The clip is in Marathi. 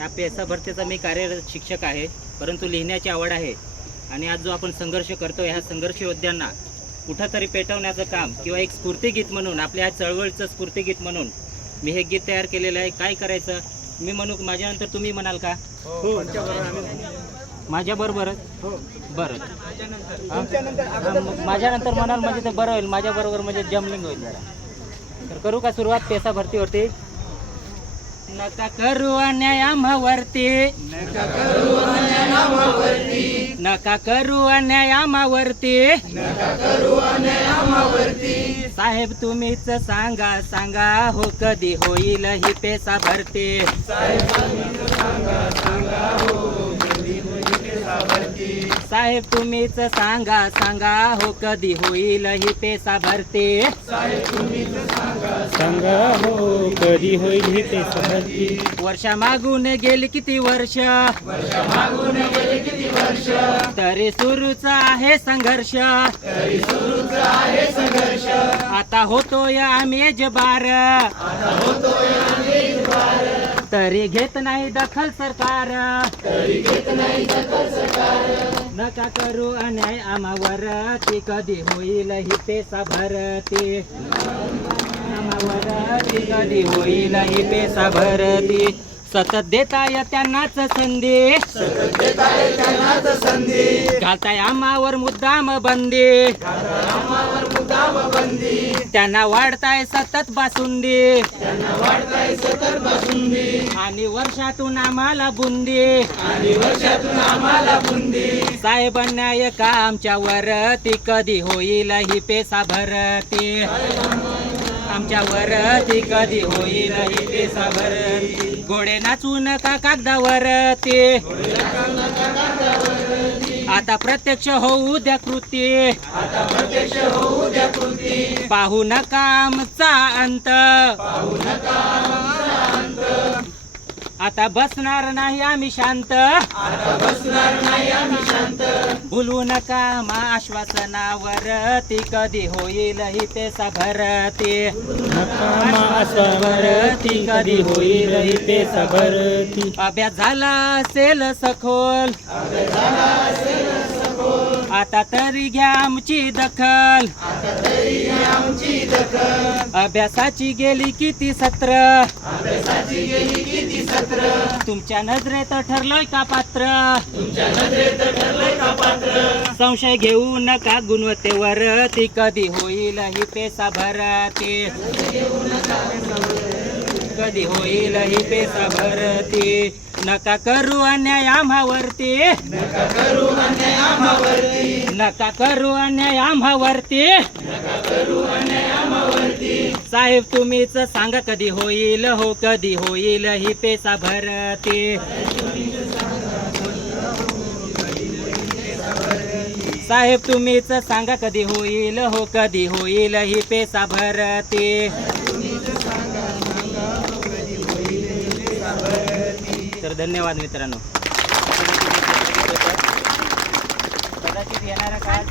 या पेसा भरतीचा मी कार्यरत शिक्षक आहे, परंतु लिहिण्याची आवड आहे. आणि आज जो आपण संघर्ष करतो, ह्या संघर्ष योद्ध्यांना कुठंतरी पेटवण्याचं काम किंवा एक स्फूर्तिगीत म्हणून, आपल्या ह्या चळवळीचं स्फूर्तिगीत म्हणून मी हे गीत तयार केलेलं आहे. काय करायचं मी म्हणू, माझ्यानंतर तुम्ही म्हणाल का? हो, माझ्याबरोबरच? बरं, माझ्यानंतर म्हणाल म्हणजे ते बरं होईल. माझ्याबरोबर म्हणजे जमलिंग होईल जरा. तर करू का सुरुवात पेसा भरतीवरती? नका करू अन्याय आम्हावरती, नका करू अन्याय आम्हावरती, नका करू अन्याय आम्हावरती, नका करू अन्याय आम्हावरती. साहेब तुम्हीच सांगा सांगा हो कधी होईल ही पेसा भरती. साहेब तुम्हीच सांगा सांगा हो कधी होईल पेसा भरती. साहेब तुम्हीच सांगा सांगा हो कधी होईल ही पेसा भरती. साहेब तुम्हीच सांगा सांगा हो कधी होईल ही पेसा भरती. वर्षा मागून गेली किती वर्ष, वर्षा मागून गेली किती वर्ष, तरी सुरूच आहे संघर्ष, तरी सुरूच आहे संघर्ष. आता होतोय आम्ही जबार, आता होतोय आम्ही जबार, तरी घेत नाही दखल सरकार, तरी घेत नाही दखल सरकार. नका करू अन्याय आम्हावर, ती कधी होईल ही पेसा भरती. आम्हावर कधी होईल ही पेसा भरती. सतत देताय त्यांनाच संधी, सतत देताय त्यांनाच संधी, घालताय आम्हावर मुद्दाम बंदी, घालताय आम्हावर मुद्दाम बंदी. त्यांना वाढताय सतत बासुंदी, त्यांना वाढताय सतत बासुंदी. आणि वर्षातून आम्हाला बुंदी, आणि वर्षातून आम्हाला बुंदी. साहेब अन्याय का आमच्यावर, ती कधी होईल ही पेसा भरती. आमच्यावर ती कधी होईल ही पेसा भरती. घोडे नाचू नका कागदावर ते, आता प्रत्यक्ष होऊ द्या कृती, आता प्रत्यक्ष होऊ द्या कृती. पाहू नका आमचा अंत, पाहू नका आमचा अंत. आता बसणार नाही आम्ही शांत, आता बसणार नाही आम्ही शांत. भुलू नका मा आश्वासनावर, ती कधी होईल ही पेसा भरती. ती कधी होईल ही पेसा भरती. अभ्यास झाला असेल सखोल, अभ्यास झाला असेल सखोल, आता तरी घ्या आमची दखल, आता तरी घ्या आमची दखल. अभ्यासाची गेली किती सत्र, अभ्यासाची गेली किती सत्र. तुमच्या नजरेत ठरलोय का पात्र, तुमच्या नजरेत ठरलोय का पात्र. संशय घेऊ नका गुणवत्तेवर, ती कधी होईल ही पेसा भरती. कधी होईल ही पेसा भरती. नका करू अन्याय आम्हावरती, नका करू अन्याय आम्हावरती, नका करू अन्याय आम्हावरती, नका करू अन्याय आम्हावरती. साहेब तुम्हीच सांगा कधी होईल हो कधी होईल ही पेसा भरती. साहेब तुम्हीच सांगा कधी होईल हो कधी होईल ही पेसा भरती. तर धन्यवाद मित्रांनो. कदाचित येणारा काळ